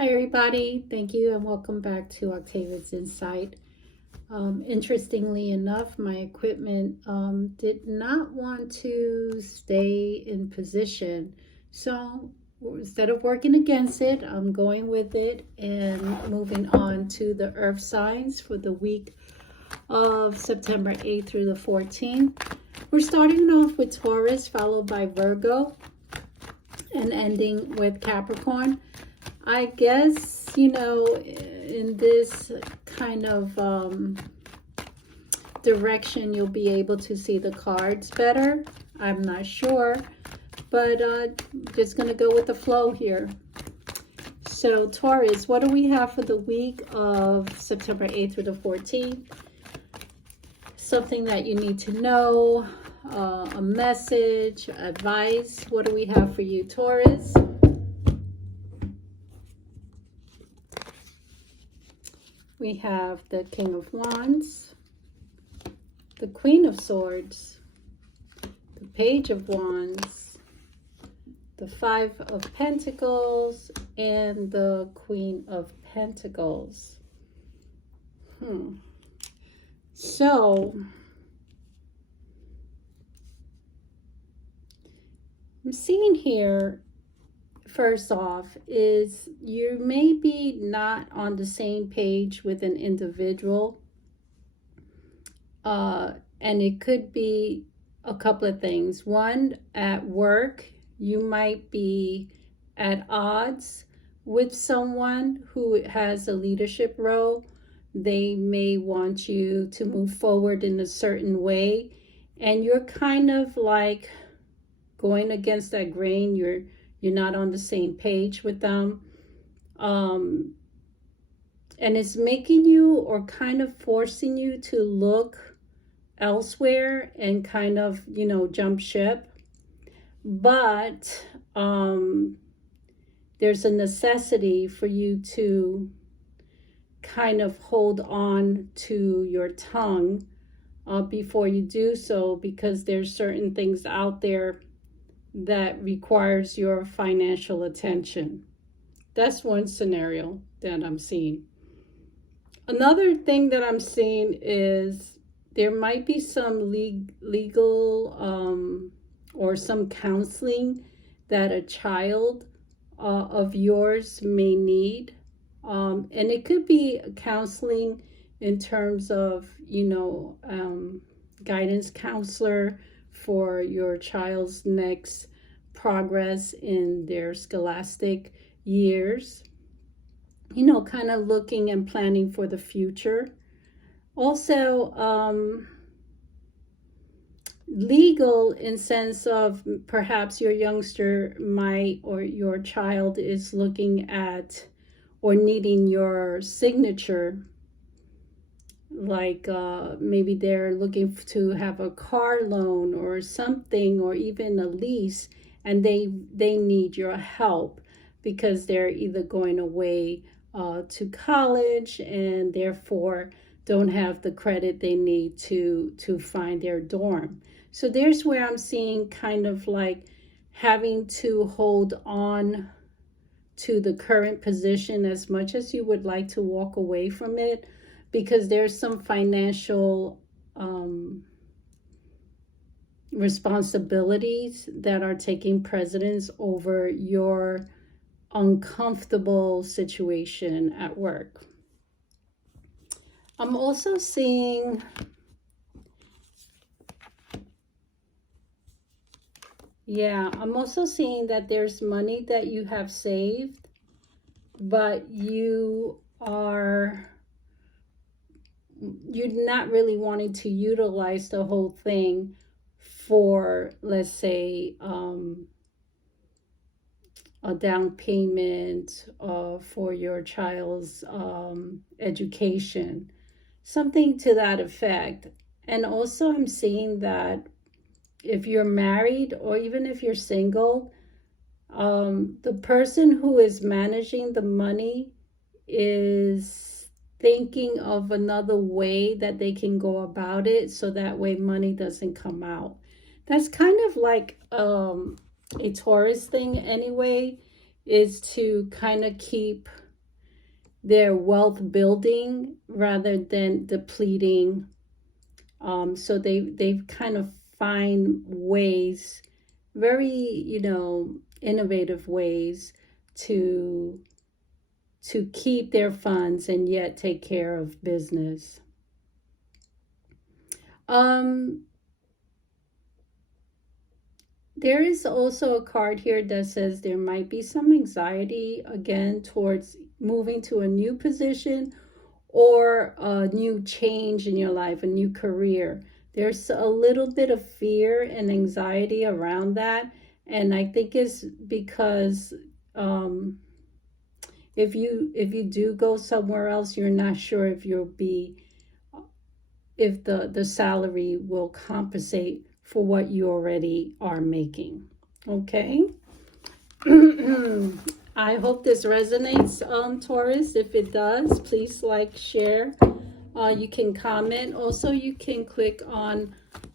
Hi everybody, thank you and welcome back to Octavia's Insight. Interestingly enough, my equipment did not want to stay in position. So instead of working against it, I'm going with it and moving on to the earth signs for the week of September 8th through the 14th. We're starting off with Taurus, followed by Virgo, and ending with Capricorn. I guess, in this kind of direction, you'll be able to see the cards better. I'm not sure, but just going to go with the flow here. So, Taurus, what do we have for the week of September 8th through the 14th? Something that you need to know, a message, advice. What do we have for you, Taurus? We have the King of Wands, the Queen of Swords, the Page of Wands, the Five of Pentacles, and the Queen of Pentacles. So, I'm seeing here, first off, is you may be not on the same page with an individual. And it could be a couple of things. One, at work, you might be at odds with someone who has a leadership role. They may want you to move forward in a certain way, and you're kind of like going against that grain. You're not on the same page with them. And it's making you, or kind of forcing you to look elsewhere and kind of, jump ship. But there's a necessity for you to kind of hold on to your tongue before you do so, because there's certain things out there that requires your financial attention. That's one scenario that I'm seeing. Another thing that I'm seeing is there might be some legal or some counseling that a child of yours may need. And it could be counseling in terms of, guidance counselor for your child's next progress in their scholastic years. Kind of looking and planning for the future. Also, legal in sense of perhaps your youngster might, or your child is looking at or needing your signature. Like maybe they're looking to have a car loan or something, or even a lease, and they need your help because they're either going away to college and therefore don't have the credit they need to find their dorm. So there's where I'm seeing kind of like having to hold on to the current position as much as you would like to walk away from it, because there's some financial responsibilities that are taking precedence over your uncomfortable situation at work. I'm also seeing that there's money that you have saved, but you're not really wanting to utilize the whole thing for, let's say, a down payment for your child's education, something to that effect. And also I'm seeing that if you're married or even if you're single, the person who is managing the money is thinking of another way that they can go about it, so that way money doesn't come out. That's kind of like a Taurus thing anyway, is to kind of keep their wealth building rather than depleting. So they've kind of find ways, very, innovative ways to keep their funds and yet take care of business. Um, there is also a card here that says there might be some anxiety again towards moving to a new position or a new change in your life, a new career. There's a little bit of fear and anxiety around that. And I think it's because if you do go somewhere else, you're not sure if the salary will compensate for what you already are making. Okay. I hope this resonates, Taurus. If it does, please like, share. You can comment. Also, you can click on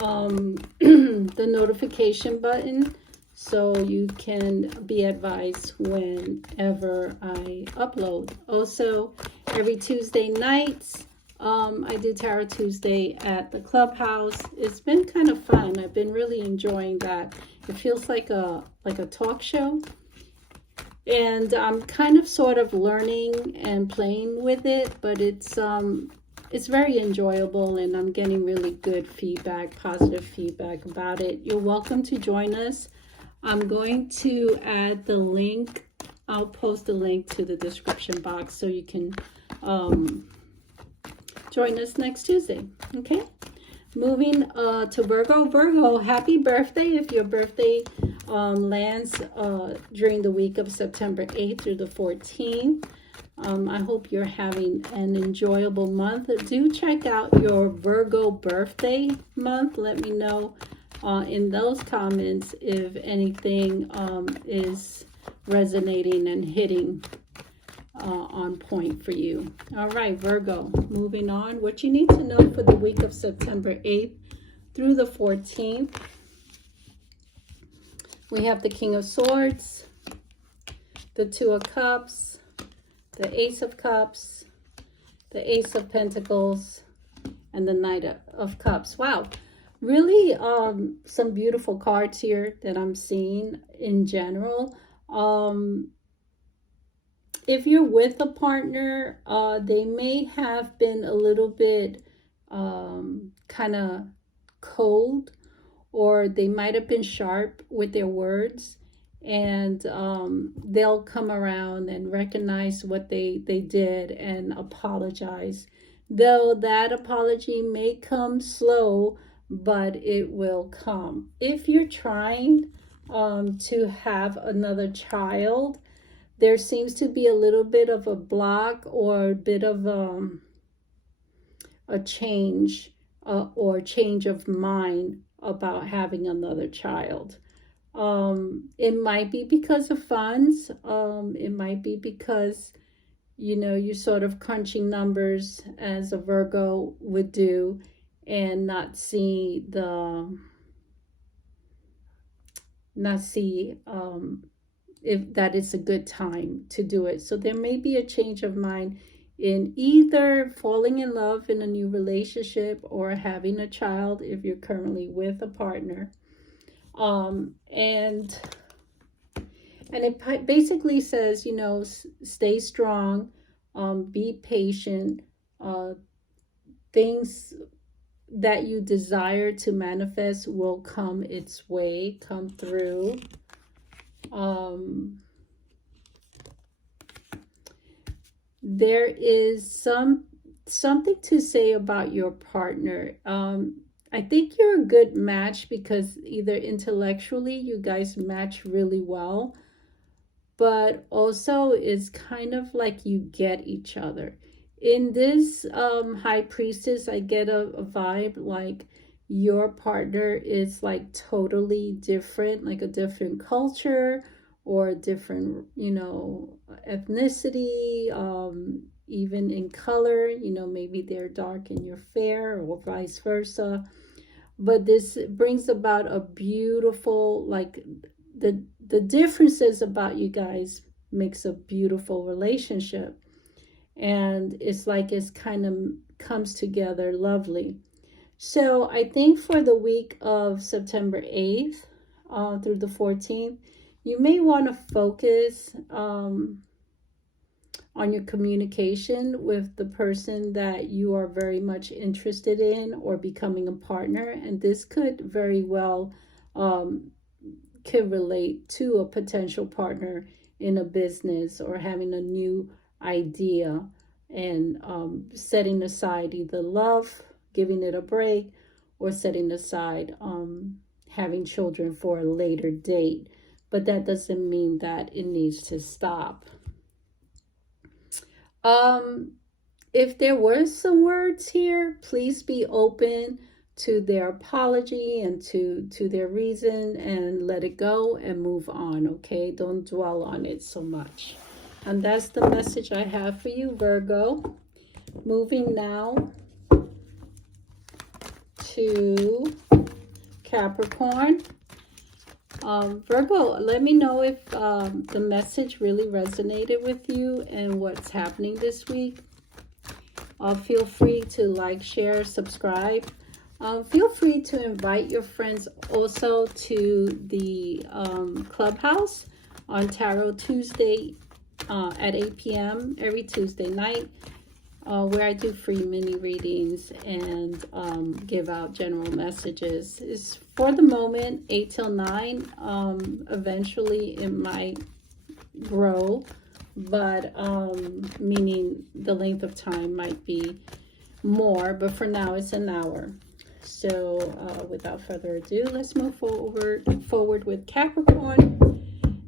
the notification button so you can be advised whenever I upload. Also, every Tuesday nights, I do Tarot Tuesday at the clubhouse. It's been kind of fun. I've been really enjoying that. It feels like a talk show. And I'm kind of sort of learning and playing with it, but it's very enjoyable, and I'm getting really good feedback, positive feedback about it. You're welcome to join us. I'm going to add the link. I'll post the link to the description box so you can join us next Tuesday. Okay. Moving to Virgo. Virgo, happy birthday if your birthday lands during the week of September 8th through the 14th. I hope you're having an enjoyable month. Do check out your Virgo birthday month. Let me know in those comments if anything is resonating and hitting on point for you. All right, Virgo, moving on. What you need to know for the week of September 8th through the 14th. We have the King of Swords, the Two of Cups, the Ace of Cups, the Ace of Pentacles, and the Knight of Cups. Wow, really some beautiful cards here that I'm seeing in general. If you're with a partner, they may have been a little bit kind of cold, or they might have been sharp with their words, and they'll come around and recognize what they did and apologize. Though that apology may come slow, but it will come. If you're trying to have another child, there seems to be a little bit of a block or a bit of a change or change of mind about having another child. It might be because of funds. It might be because, you're sort of crunching numbers as a Virgo would do and not see if that is a good time to do it. So there may be a change of mind in either falling in love in a new relationship or having a child if you're currently with a partner. And it basically says, stay strong, be patient, things that you desire to manifest will come its way, come through. There is something to say about your partner. I think you're a good match because either intellectually you guys match really well, but also it's kind of like you get each other. In this High Priestess, I get a vibe like your partner is like totally different, like a different culture or a different, ethnicity, even in color, maybe they're dark and you're fair, or vice versa. But this brings about a beautiful, like the differences about you guys makes a beautiful relationship. and it's like it's kind of comes together lovely. So I think for the week of September 8th through the 14th, you may want to focus on your communication with the person that you are very much interested in or becoming a partner. And this could very well could relate to a potential partner in a business or having a new idea, and setting aside either love, giving it a break, or setting aside having children for a later date. But that doesn't mean that it needs to stop. If there were some words here, please be open to their apology and to their reason, and let it go and move on, okay? Don't dwell on it so much. And that's the message I have for you, Virgo. Moving now to Capricorn. Virgo, let me know if the message really resonated with you and what's happening this week. Feel free to like, share, subscribe. Feel free to invite your friends also to the Clubhouse on Tarot Tuesday at 8 p.m. every Tuesday night, where I do free mini readings and give out general messages. It's for the moment 8 till 9. Eventually it might grow, but meaning the length of time might be more, but for now it's an hour. So without further ado, let's move forward with Capricorn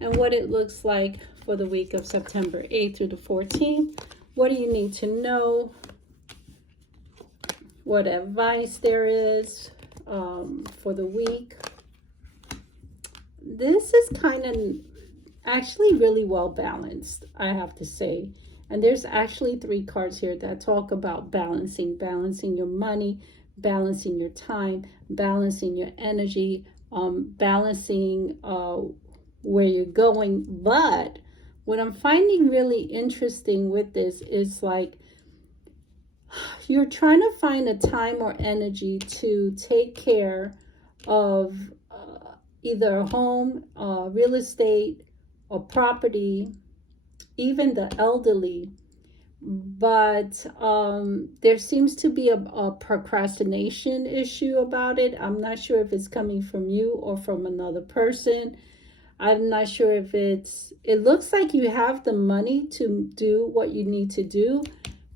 and what it looks like for the week of September 8th through the 14th. What do you need to know? What advice there is for the week? This is kind of actually really well balanced, I have to say. And there's actually 3 cards here that talk about balancing your money, balancing your time, balancing your energy, balancing where you're going. But what I'm finding really interesting with this is like you're trying to find a time or energy to take care of either a home, real estate, or property, even the elderly. But there seems to be a procrastination issue about it. I'm not sure if it's coming from you or from another person. I'm not sure if it looks like you have the money to do what you need to do,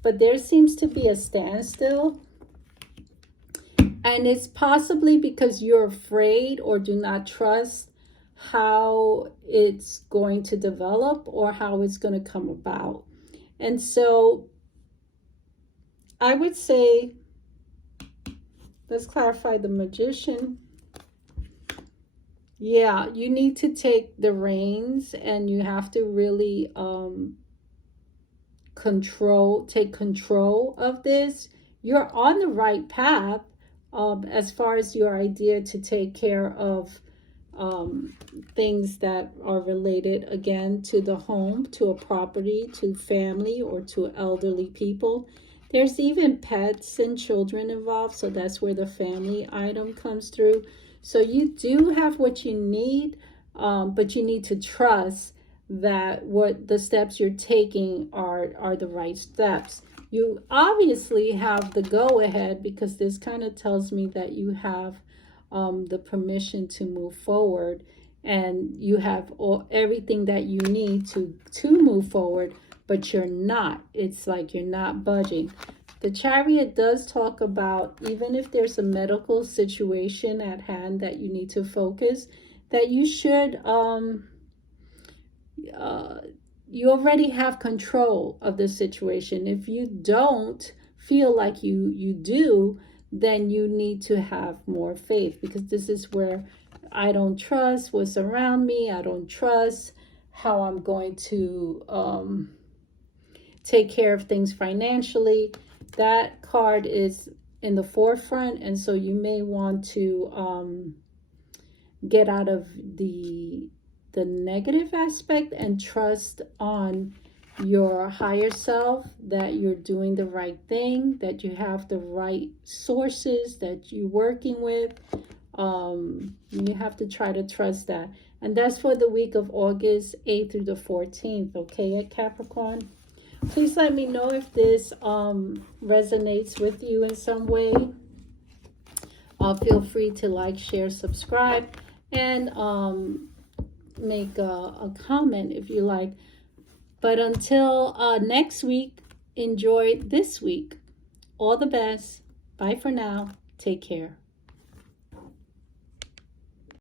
but there seems to be a standstill. And it's possibly because you're afraid or do not trust how it's going to develop or how it's going to come about. And so I would say, let's clarify the Magician. Yeah, you need to take the reins and you have to really take control of this. You're on the right path as far as your idea to take care of things that are related, again, to the home, to a property, to family, or to elderly people. There's even pets and children involved, so that's where the family item comes through. So you do have what you need, but you need to trust that what the steps you're taking are the right steps. You obviously have the go-ahead because this kind of tells me that you have the permission to move forward, and you have everything that you need to move forward, but you're not. It's like you're not budging. The Chariot does talk about, even if there's a medical situation at hand that you need to focus, that you should, you already have control of the situation. If you don't feel like you do, then you need to have more faith, because this is where I don't trust what's around me. I don't trust how I'm going to take care of things financially. That card is in the forefront, and so you may want to get out of the negative aspect and trust on your higher self that you're doing the right thing, that you have the right sources that you're working with. You have to try to trust that. And that's for the week of August 8th through the 14th, okay, at Capricorn? Please let me know if this resonates with you in some way. Feel free to like, share, subscribe, and make a comment if you like. But until next week, enjoy this week. All the best. Bye for now. Take care.